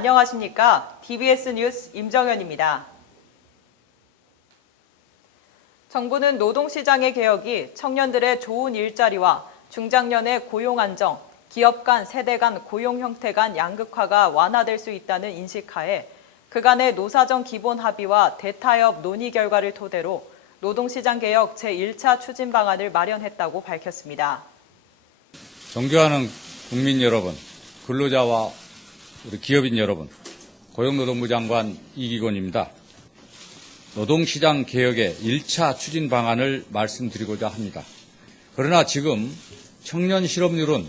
안녕하십니까? TBS 뉴스 임정현입니다. 정부는 노동시장의 개혁이 청년들의 좋은 일자리와 중장년의 고용 안정, 기업 간, 세대 간 고용 형태 간 양극화가 완화될 수 있다는 인식하에 그간의 노사정 기본 합의와 대타협 논의 결과를 토대로 노동시장 개혁 제1차 추진 방안을 마련했다고 밝혔습니다. 존경하는 국민 여러분, 근로자와 우리 기업인 여러분, 고용노동부 장관 이기곤입니다. 노동시장 개혁의 1차 추진 방안을 말씀드리고자 합니다. 그러나 지금 청년 실업률은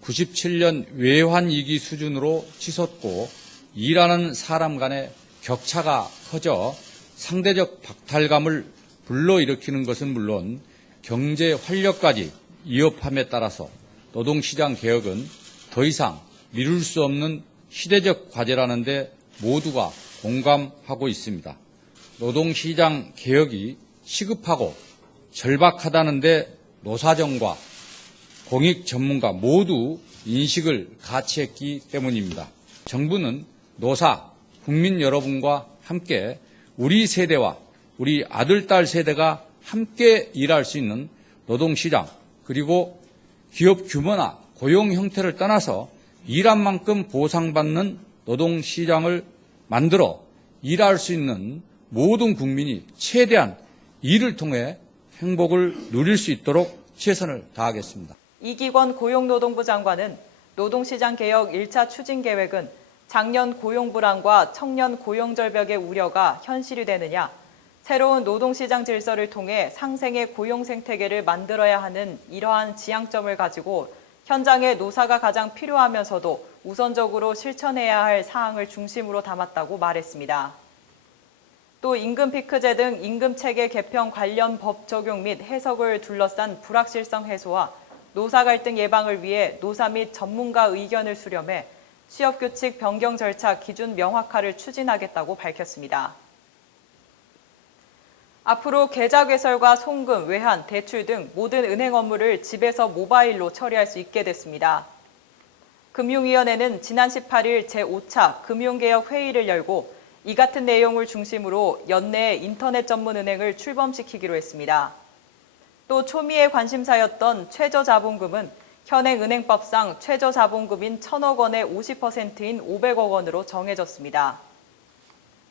97년 외환위기 수준으로 치솟고 일하는 사람 간의 격차가 커져 상대적 박탈감을 불러일으키는 것은 물론 경제 활력까지 위협함에 따라서 노동시장 개혁은 더 이상 미룰 수 없는 시대적 과제라는 데 모두가 공감하고 있습니다. 노동시장 개혁이 시급하고 절박하다는 데 노사정과 공익 전문가 모두 인식을 같이 했기 때문입니다. 정부는 노사, 국민 여러분과 함께 우리 세대와 우리 아들, 딸 세대가 함께 일할 수 있는 노동시장 그리고 기업 규모나 고용 형태를 떠나서 일한 만큼 보상받는 노동시장을 만들어 일할 수 있는 모든 국민이 최대한 이를 통해 행복을 누릴 수 있도록 최선을 다하겠습니다. 이기권 고용노동부 장관은 노동시장 개혁 1차 추진 계획은 작년 고용 불안과 청년 고용 절벽의 우려가 현실이 되느냐, 새로운 노동시장 질서를 통해 상생의 고용 생태계를 만들어야 하는 이러한 지향점을 가지고 현장에 노사가 가장 필요하면서도 우선적으로 실천해야 할 사항을 중심으로 담았다고 말했습니다. 또 임금 피크제 등 임금체계 개편 관련 법 적용 및 해석을 둘러싼 불확실성 해소와 노사 갈등 예방을 위해 노사 및 전문가 의견을 수렴해 취업규칙 변경 절차 기준 명확화를 추진하겠다고 밝혔습니다. 앞으로 계좌 개설과 송금, 외환, 대출 등 모든 은행 업무를 집에서 모바일로 처리할 수 있게 됐습니다. 금융위원회는 지난 18일 제5차 금융개혁 회의를 열고 이 같은 내용을 중심으로 연내에 인터넷 전문 은행을 출범시키기로 했습니다. 또 초미의 관심사였던 최저자본금은 현행 은행법상 최저자본금인 1,000억 원의 50%인 500억 원으로 정해졌습니다.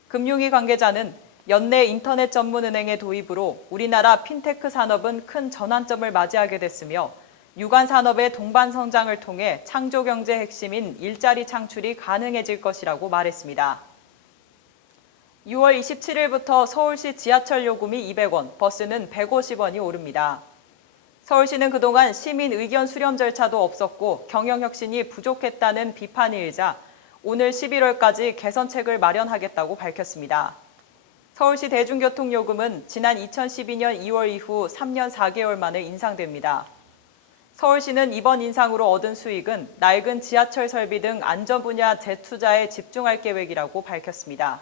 금융위 관계자는 연내 인터넷 전문 은행의 도입으로 우리나라 핀테크 산업은 큰 전환점을 맞이하게 됐으며 유관 산업의 동반 성장을 통해 창조 경제 핵심인 일자리 창출이 가능해질 것이라고 말했습니다. 6월 27일부터 서울시 지하철 요금이 200원, 버스는 150원이 오릅니다. 서울시는 그동안 시민 의견 수렴 절차도 없었고 경영 혁신이 부족했다는 비판이 일자 오늘 11월까지 개선책을 마련하겠다고 밝혔습니다. 서울시 대중교통요금은 지난 2012년 2월 이후 3년 4개월 만에 인상됩니다. 서울시는 이번 인상으로 얻은 수익은 낡은 지하철 설비 등 안전 분야 재투자에 집중할 계획이라고 밝혔습니다.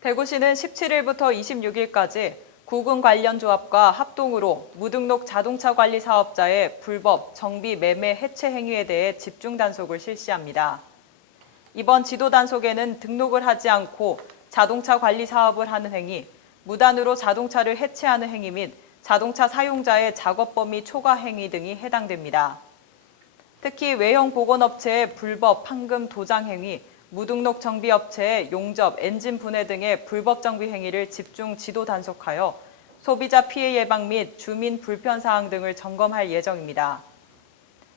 대구시는 17일부터 26일까지 구군 관련 조합과 합동으로 무등록 자동차 관리 사업자의 불법 정비 매매 해체 행위에 대해 집중 단속을 실시합니다. 이번 지도 단속에는 등록을 하지 않고 자동차 관리 사업을 하는 행위, 무단으로 자동차를 해체하는 행위 및 자동차 사용자의 작업 범위 초과 행위 등이 해당됩니다. 특히 외형 복원업체의 불법 판금 도장 행위, 무등록 정비업체의 용접, 엔진 분해 등의 불법 정비 행위를 집중 지도 단속하여 소비자 피해 예방 및 주민 불편 사항 등을 점검할 예정입니다.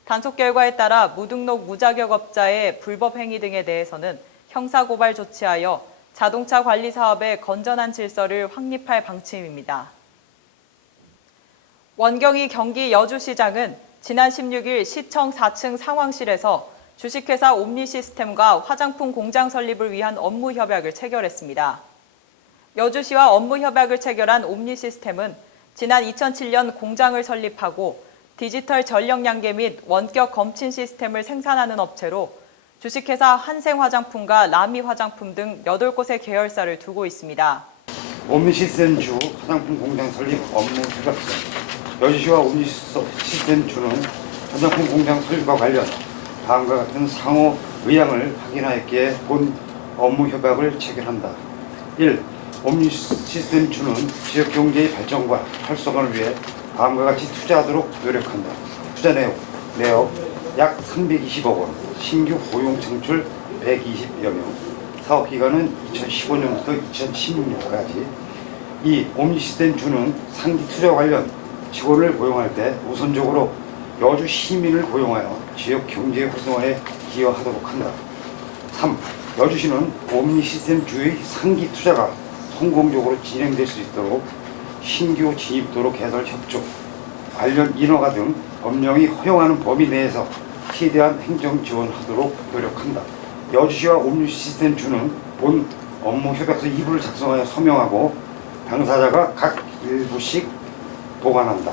단속 결과에 따라 무등록 무자격업자의 불법 행위 등에 대해서는 형사고발 조치하여 자동차 관리 사업의 건전한 질서를 확립할 방침입니다. 원경희 경기 여주시장은 지난 16일 시청 4층 상황실에서 주식회사 옴니시스템과 화장품 공장 설립을 위한 업무 협약을 체결했습니다. 여주시와 업무 협약을 체결한 옴니시스템은 지난 2007년 공장을 설립하고 디지털 전력 양계 및 원격 검침 시스템을 생산하는 업체로 주식회사 한생화장품과 라미 화장품 등 8곳의 계열사를 두고 있습니다. 옴니시스템 주 화장품 공장 설립 업무 협약서. 여주시와 옴니시스템 주는 화장품 공장 설립과 관련 다음과 같은 상호 의향을 확인하였기에 본 업무 협약을 체결한다. 1. 옴니시스템주는 지역 경제의 발전과 활성화를 위해 다음과 같이 투자하도록 노력한다. 투자 내역 약 320억 원, 신규 고용 창출 120여 명, 사업 기간은 2015년부터 2016년까지. 2. 옴니시스템주는 상기 투자 관련 직원을 고용할 때 우선적으로 여주 시민을 고용하여 지역 경제 활성화에 기여하도록 한다. 3. 여주시는 옴니시스템주의 상기 투자가 성공적으로 진행될 수 있도록 신규 진입도로 개설 협조, 관련 인허가 등 법령이 허용하는 범위 내에서 최대한 행정 지원하도록 노력한다. 여주시와 옴니시스템주는 본 업무 협약서 2부를 작성하여 서명하고 당사자가 각 일부씩 보관한다.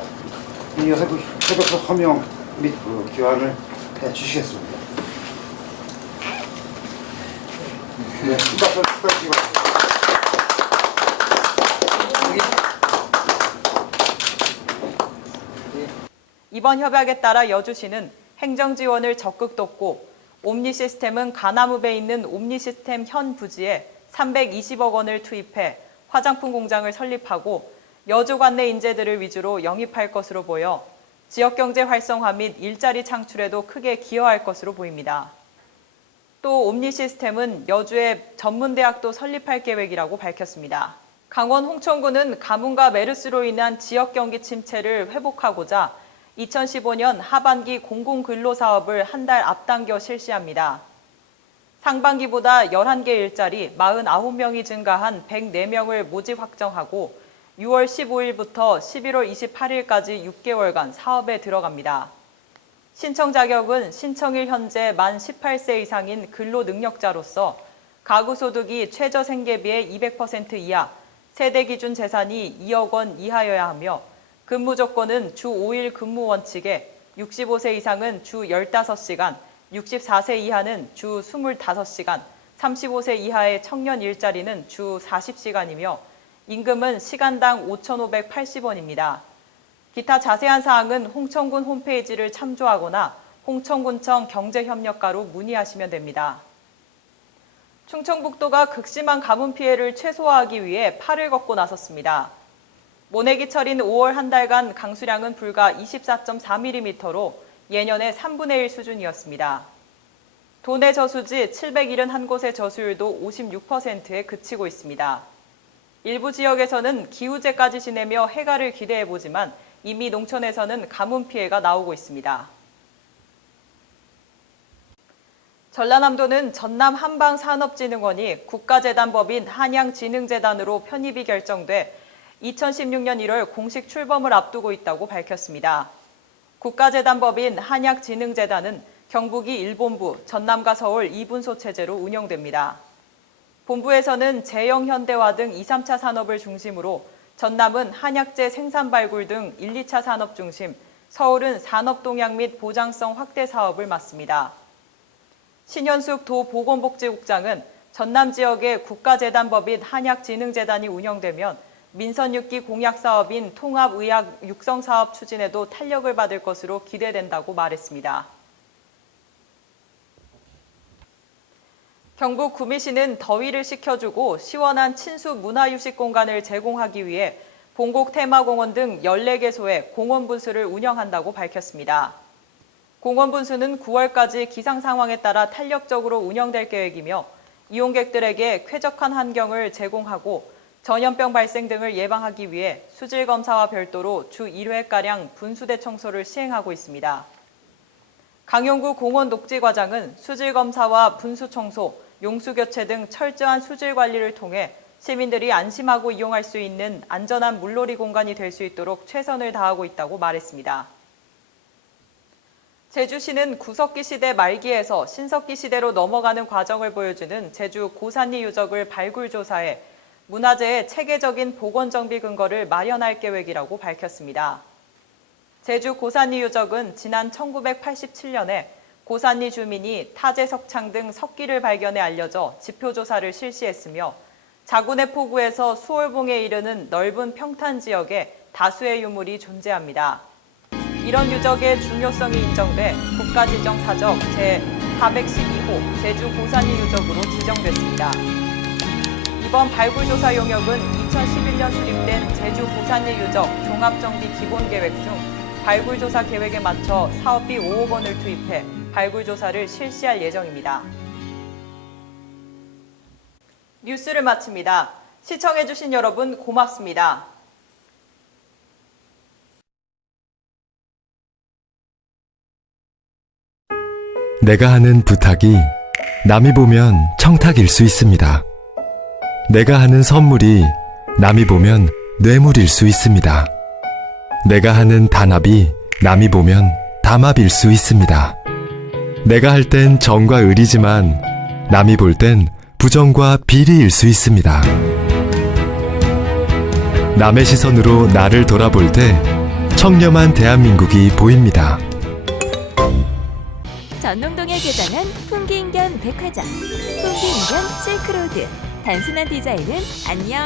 이어서 그 협약서 서명 및 그 교환을 해 주시겠습니다. 네, 축하드리고. 이번 협약에 따라 여주시는 행정 지원을 적극 돕고 옴니시스템은 가나무배에 있는 옴니시스템 현 부지에 320억 원을 투입해 화장품 공장을 설립하고 여주 관내 인재들을 위주로 영입할 것으로 보여 지역경제 활성화 및 일자리 창출에도 크게 기여할 것으로 보입니다. 또 옴니시스템은 여주에 전문대학도 설립할 계획이라고 밝혔습니다. 강원 홍천군은 가뭄과 메르스로 인한 지역 경기 침체를 회복하고자 2015년 하반기 공공근로사업을 한 달 앞당겨 실시합니다. 상반기보다 11개 일자리 49명이 증가한 104명을 모집 확정하고 6월 15일부터 11월 28일까지 6개월간 사업에 들어갑니다. 신청 자격은 신청일 현재 만 18세 이상인 근로능력자로서 가구소득이 최저생계비의 200% 이하, 세대기준 재산이 2억 원 이하여야 하며 근무 조건은 주 5일 근무 원칙에 65세 이상은 주 15시간, 64세 이하는 주 25시간, 35세 이하의 청년 일자리는 주 40시간이며 임금은 시간당 5,580원입니다. 기타 자세한 사항은 홍천군 홈페이지를 참조하거나 홍천군청 경제협력과로 문의하시면 됩니다. 충청북도가 극심한 가뭄 피해를 최소화하기 위해 팔을 걷고 나섰습니다. 모내기철인 5월 한 달간 강수량은 불과 24.4mm로 예년의 3분의 1 수준이었습니다. 도내 저수지 771곳의 저수율도 56%에 그치고 있습니다. 일부 지역에서는 기우제까지 지내며 해가를 기대해보지만 이미 농촌에서는 가뭄 피해가 나오고 있습니다. 전라남도는 전남 한방산업진흥원이 국가재단법인 한양진흥재단으로 편입이 결정돼 2016년 1월 공식 출범을 앞두고 있다고 밝혔습니다. 국가재단법인 한양진흥재단은 경북이 1본부, 전남과 서울 2분소 체제로 운영됩니다. 본부에서는 제형 현대화 등 2, 3차 산업을 중심으로 전남은 한약재 생산 발굴 등 1, 2차 산업 중심, 서울은 산업 동향 및 보장성 확대 사업을 맡습니다. 신현숙 도보건복지국장은 전남 지역의 국가재단법인 한약진흥재단이 운영되면 민선6기 공약사업인 통합의학 육성사업 추진에도 탄력을 받을 것으로 기대된다고 말했습니다. 경북 구미시는 더위를 식혀주고 시원한 친수 문화유식 공간을 제공하기 위해 본곡 테마공원 등 14개소의 공원분수를 운영한다고 밝혔습니다. 공원분수는 9월까지 기상 상황에 따라 탄력적으로 운영될 계획이며 이용객들에게 쾌적한 환경을 제공하고 전염병 발생 등을 예방하기 위해 수질 검사와 별도로 주 1회가량 분수대 청소를 시행하고 있습니다. 강용구 공원 녹지과장은 수질 검사와 분수 청소, 용수 교체 등 철저한 수질 관리를 통해 시민들이 안심하고 이용할 수 있는 안전한 물놀이 공간이 될 수 있도록 최선을 다하고 있다고 말했습니다. 제주시는 구석기 시대 말기에서 신석기 시대로 넘어가는 과정을 보여주는 제주 고산리 유적을 발굴 조사해 문화재의 체계적인 복원 정비 근거를 마련할 계획이라고 밝혔습니다. 제주 고산리 유적은 지난 1987년에 고산리 주민이 타제 석창 등 석기를 발견해 알려져 지표조사를 실시했으며 자군의 포구에서 수월봉에 이르는 넓은 평탄 지역에 다수의 유물이 존재합니다. 이런 유적의 중요성이 인정돼 국가지정 사적 412호 제주 고산리 유적으로 지정됐습니다. 이번 발굴조사 용역은 2011년 수립된 제주 고산리 유적 종합정비 기본계획 중 발굴조사 계획에 맞춰 사업비 5억 원을 투입해 발굴조사를 실시할 예정입니다. 뉴스를 마칩니다. 시청해주신 여러분 고맙습니다. 내가 하는 부탁이 남이 보면 청탁일 수 있습니다. 내가 하는 선물이 남이 보면 뇌물일 수 있습니다. 내가 하는 단합이 남이 보면 담합일 수 있습니다. 내가 할 땐 정과 의리지만 남이 볼 땐 부정과 비리일 수 있습니다. 남의 시선으로 나를 돌아볼 때 청렴한 대한민국이 보입니다. 전농동에 개장한 풍기인견 백화점, 풍기인견 실크로드. 단순한 디자인은 안녕.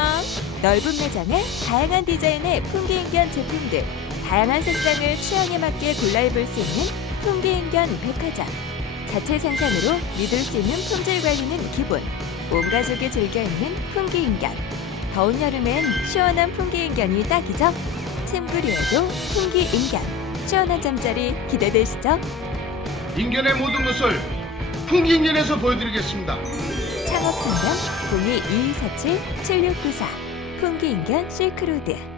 넓은 매장에 다양한 디자인의 풍기인견 제품들, 다양한 색상을 취향에 맞게 골라 입을 수 있는 풍기인견 백화점. 자체 생산으로 믿을 수 있는 품질 관리는 기본. 온 가족이 즐겨 입는 풍기인견. 더운 여름엔 시원한 풍기인견이 딱이죠. 침구류에도 풍기인견. 시원한 잠자리 기대되시죠? 인견의 모든 것을 풍기인견에서 보여드리겠습니다. 창업상담 02-2247-7694 풍기인견 실크로드.